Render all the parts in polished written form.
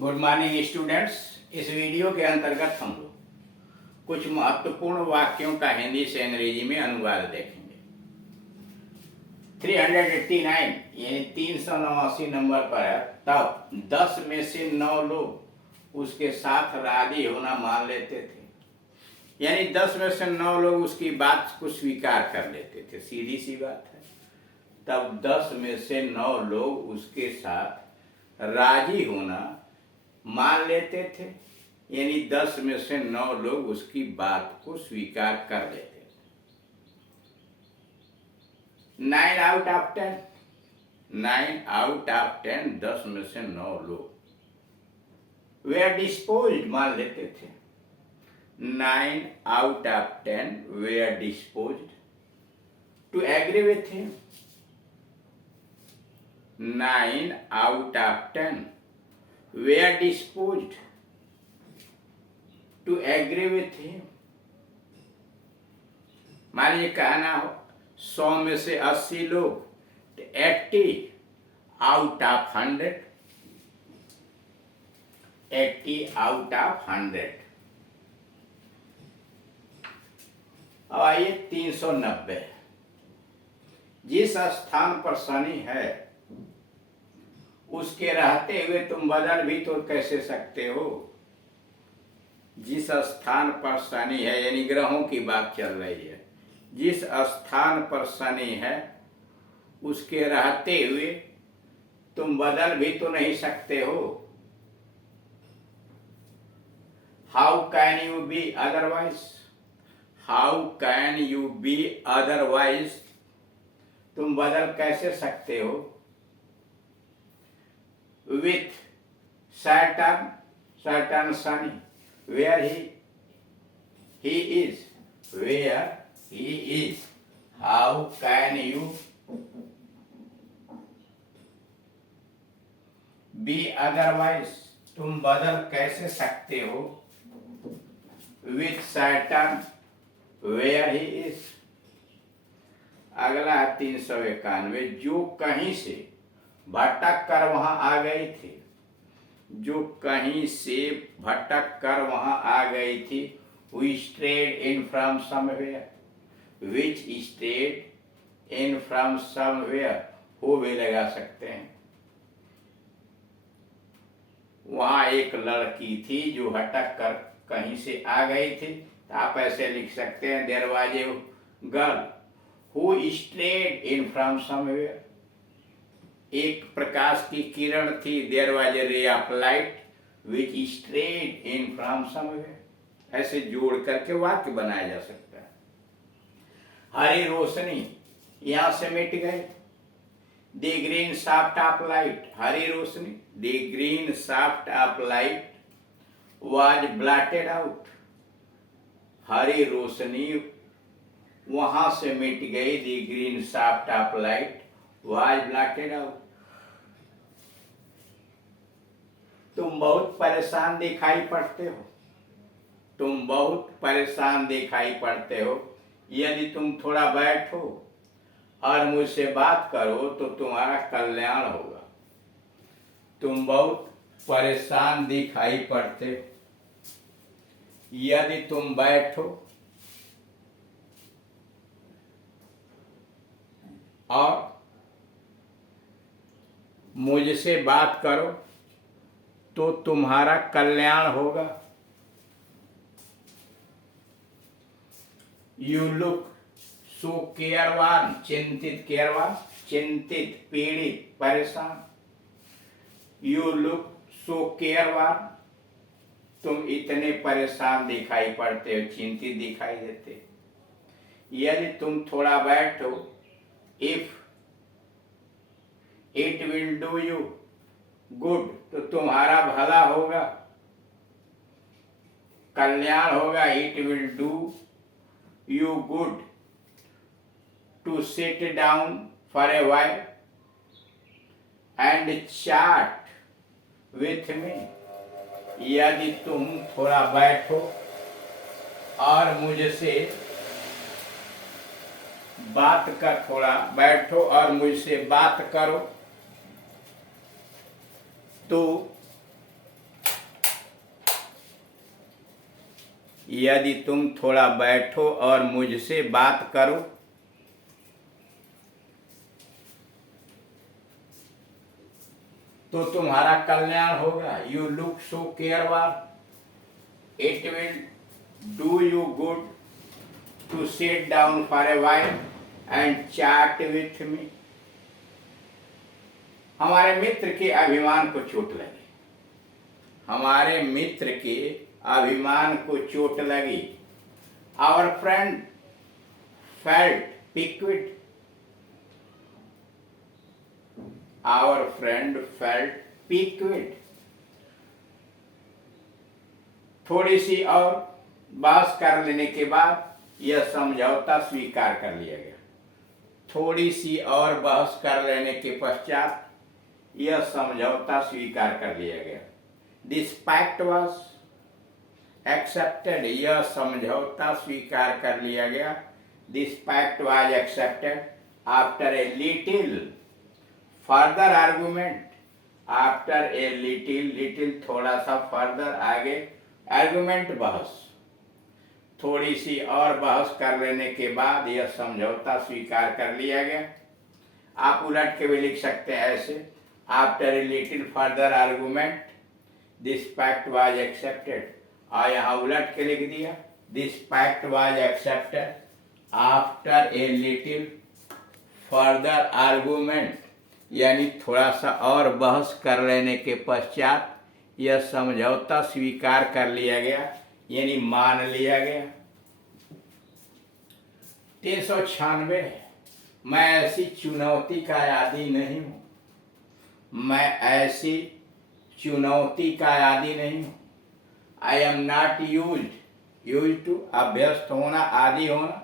Good morning students. इस video के अंतर्गत हम लोग कुछ महत्वपूर्ण वाक्यों का हिंदी से अंग्रेजी में अनुवाद देखेंगे। 389 यानी 389 नंबर पर है। तब 10 में से 9 लोग उसके साथ राजी होना मान लेते थे, यानी 10 में से 9 लोग उसकी बात को स्वीकार कर लेते थे। सीधी सी बात है। तब 10 में से 9 लोग उसके साथ राजी होना मान लेते थे, यानी 10 में से 9 लोग उसकी बात को स्वीकार कर लेते थे। 9 आउट ऑफ 10, 9 आउट ऑफ 10, 10 में से 9 लोग वे आर डिस्पोज्ड मान लेते थे। 9 out of 10 they are disposed to agree with him. 9 out of 10 were disposed to agree with him। मान लीजिए कहना हो 100 में से 80 लोग, 80 out of 100, 80 out of 100। अब आइए 390। जिस स्थान पर शनि है उसके रहते हुए तुम बदल भी तो कैसे सकते हो। जिस स्थान पर शनि है, यानी ग्रहों की बात चल रही है, जिस स्थान पर शनि है उसके रहते हुए तुम बदल भी तो नहीं सकते हो। How can you be otherwise, how can you be otherwise, तुम बदल कैसे सकते हो। With Saturn, Saturn Sunny, where he is, where he is, how can you be otherwise, तुम बदल कैसे सकते हो। With Saturn, where he is। अगला 391। जो कहीं से भटक कर वहां आ गई थी, जो कहीं से भटक कर वहां आ गई थी। We strayed in from somewhere, which strayed in from somewhere, हो भी लगा सकते हैं। वहां एक लड़की थी जो भटक कर कहीं से आ गई थी, तो आप ऐसे लिख सकते हैं there was a girl who strayed in from somewhere. एक प्रकाश की किरण थी, there was a ray of light which strayed in from somewhere. ऐसे जोड़ करके वाक्य बनाया जा सकता है। हरी रोशनी यहां से मिट गई। The green shaft of light, हरी रोशनी, the green shaft of light was blotted out. हरी रोशनी वहां से मिट गई। The green shaft of light was blotted out. तुम बहुत परेशान दिखाई पड़ते हो, तुम बहुत परेशान दिखाई पड़ते हो। यदि तुम थोड़ा बैठो और मुझसे बात करो तो तुम्हारा कल्याण होगा। तुम बहुत परेशान दिखाई पड़ते हो, यदि तुम बैठो और मुझसे बात करो तो तुम्हारा कल्याण होगा। यू लुक सो केयरवान, चिंतित, केयरवान चिंतित, पीड़ित, परेशान। यू लुक सो केयरवान, तुम इतने परेशान दिखाई पड़ते हो, चिंतित दिखाई देते। यदि तुम थोड़ा बैठो, if it will do you good, तो तुम्हारा भला होगा, कल्याण होगा। It will do you good to sit down for a while and chat with me. यदि तुम थोड़ा बैठो और मुझसे बात कर, थोड़ा बैठो और मुझसे बात करो तो यदि तुम थोड़ा बैठो और मुझसे बात करो तो तुम्हारा कल्याण होगा। You look so careful, it will do you good to sit down for a while and chat with me. हमारे मित्र के अभिमान को चोट लगी, हमारे मित्र के अभिमान को चोट लगी। Our friend felt piqued, our friend felt piqued. थोड़ी सी और बहस कर लेने के बाद यह समझौता स्वीकार कर लिया गया। थोड़ी सी और बहस कर लेने के पश्चात यह समझौता स्वीकार कर लिया गया। दिस पैक्ट वॉज एक्सेप्टेड, यह समझौता स्वीकार कर लिया गया। This pact was accepted after a little further argument, after a little थोड़ा सा फर्दर आगे आर्गुमेंट बहस, थोड़ी सी और बहस कर लेने के बाद यह समझौता स्वीकार कर लिया गया। आप उलट के भी लिख सकते हैं ऐसे, after a little further argument this pact was accepted, और यहाँ उलट के लिख दिया this pact was accepted after a little further argument, यानी थोड़ा सा और बहस कर लेने के पश्चात यह समझौता स्वीकार कर लिया गया, यानी मान लिया गया। 396 मैं ऐसी चुनौती का आदी नहीं हूं, मैं ऐसी चुनौती का आदी नहीं हूं। I am not use to, अभ्यस्त होना, आदि होना।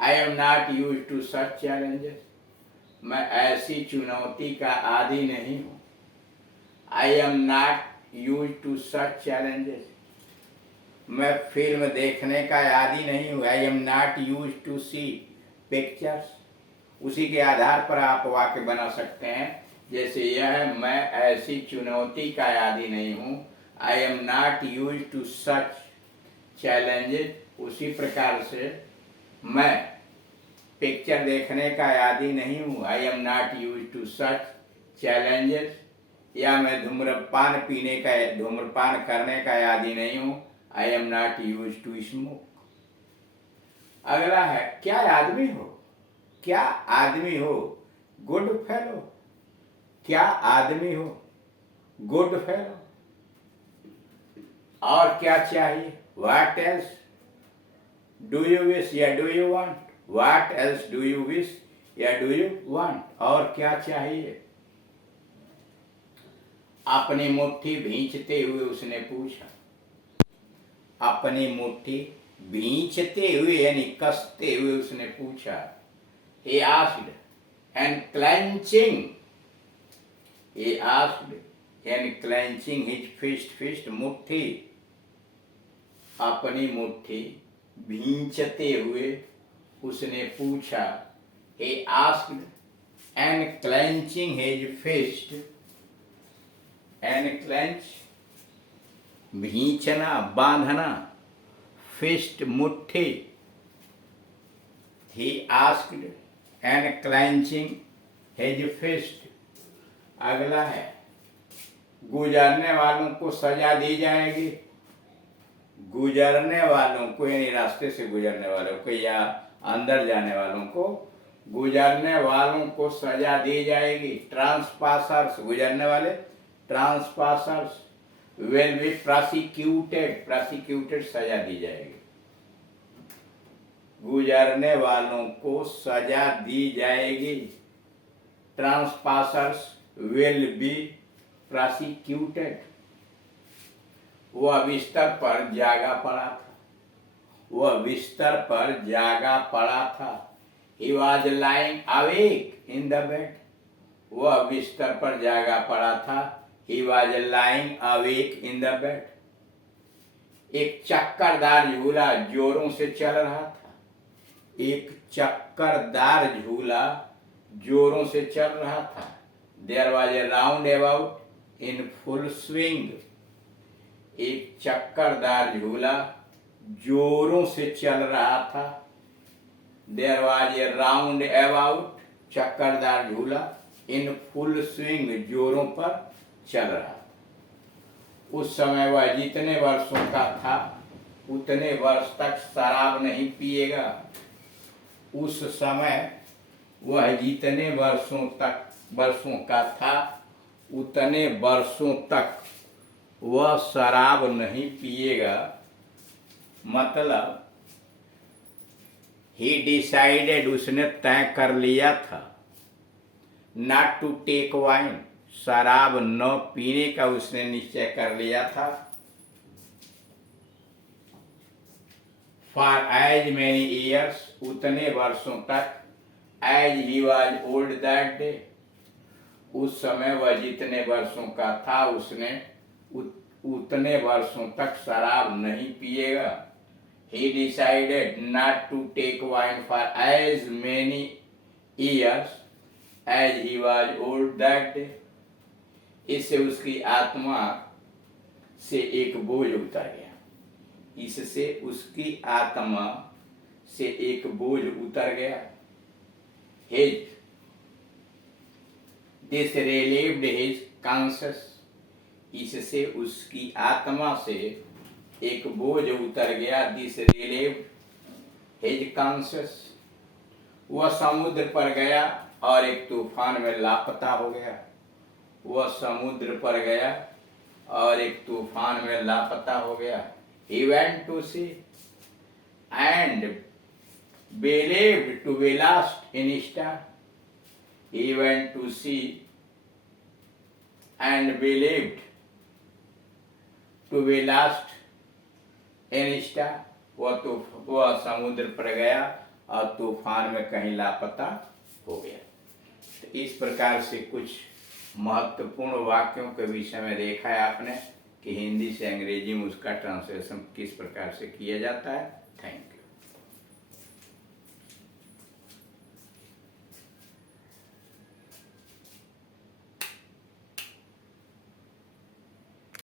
I am not use to such challenges, मैं ऐसी चुनौती का आदी नहीं हूं। I am not use to such challenges, मैं फिल्म देखने का आदी नहीं हूँ। I am not use to see pictures, उसी के आधार पर आप वाक्य बना सकते हैं। जैसे यह है, मैं ऐसी चुनौती का आदी नहीं हूँ। I am not use to such challenges, उसी प्रकार से मैं पिक्चर देखने का आदी नहीं हूँ। I am not use to such challenges, या मैं धूम्रपान करने का आदी नहीं हूँ। I am not use to smoke. अगला है, क्या आदमी हो, क्या आदमी हो, गुड फेलो, क्या आदमी हो, गुड फेलो। और क्या चाहिए, what else do you wish या do you want, what else do you wish या डू यू वांट, और क्या चाहिए। अपनी मुट्ठी भींचते हुए उसने पूछा, अपनी मुट्ठी भींचते हुए यानी कसते हुए उसने पूछा। He asked and clenching, he asked and clenching his fist, मुट्ठी, अपनी मुट्ठी भींचते हुए उसने पूछा। He asked and clenching his fist, and clench भींचना, बांधना, फिस्ट मुट्ठी। He asked and clenching his fist। अगला है, गुजरने वालों को सजा दी जाएगी। गुजरने वालों को यानी रास्ते से गुजरने वालों को या अंदर जाने वालों को, गुजरने वालों को सजा दी जाएगी। ट्रांसपासर्स, गुजरने वाले, ट्रांसपासर्स विल बी प्रोसिक्यूटेड, प्रोसिक्यूटेड सजा दी जाएगी। गुजरने वालों को सजा दी जाएगी। ट्रांसपासर्स विल बी प्रोसिक्यूटेड। वह बिस्तर पर जागा पड़ा था, वह बिस्तर पर जागा पड़ा था। He was lying awake in the bed। वह बिस्तर पर जागा पड़ा था। He was lying awake in the bed। एक चक्करदार झूला जोरों से चल रहा था। एक चक्करदार झूला जोरों से चल रहा था। There was a roundabout in full swing। एक चक्करदार झूला जोरों से चल रहा था। There was a roundabout, चक्करदार झूला, इन फुल स्विंग, जोरों पर चल रहा था। उस समय वह जितने वर्षों का था उतने वर्ष तक शराब नहीं पिएगा। उस समय वह जितने वर्षों का था उतने वर्षों तक वह शराब नहीं पिएगा। मतलब ही डिसाइडेड, उसने तय कर लिया था, नॉट टू टेक वाइन, शराब न पीने का उसने निश्चय कर लिया था। फॉर एज मैनी ईयर्स, उतने वर्षों तक, as he was old that day, उस समय वह जितने वर्षों का था उसने उतने वर्षों तक शराब नहीं पिएगा। He decided not to take wine for as many years as he was old that day. इससे उसकी आत्मा से एक बोझ उतर गया। इससे उसकी आत्मा से एक बोझ उतर गया। This relieved his conscience. इससे उसकी आत्मा से एक बोझ उतर गया। This relieved his conscious. वह समुद्र पर गया और एक तूफान में लापता हो गया। वह समुद्र पर गया और एक तूफान में लापता हो गया। He went to sea and believed to be lost in star. He went to sea and believed to be lost in star. वह समुद्र पर गया और तूफान में कहीं लापता हो गया। तो इस प्रकार से कुछ महत्वपूर्ण वाक्यों के विषय में देखा है आपने कि हिंदी से अंग्रेजी में उसका ट्रांसलेशन किस प्रकार से किया जाता है। Thank you.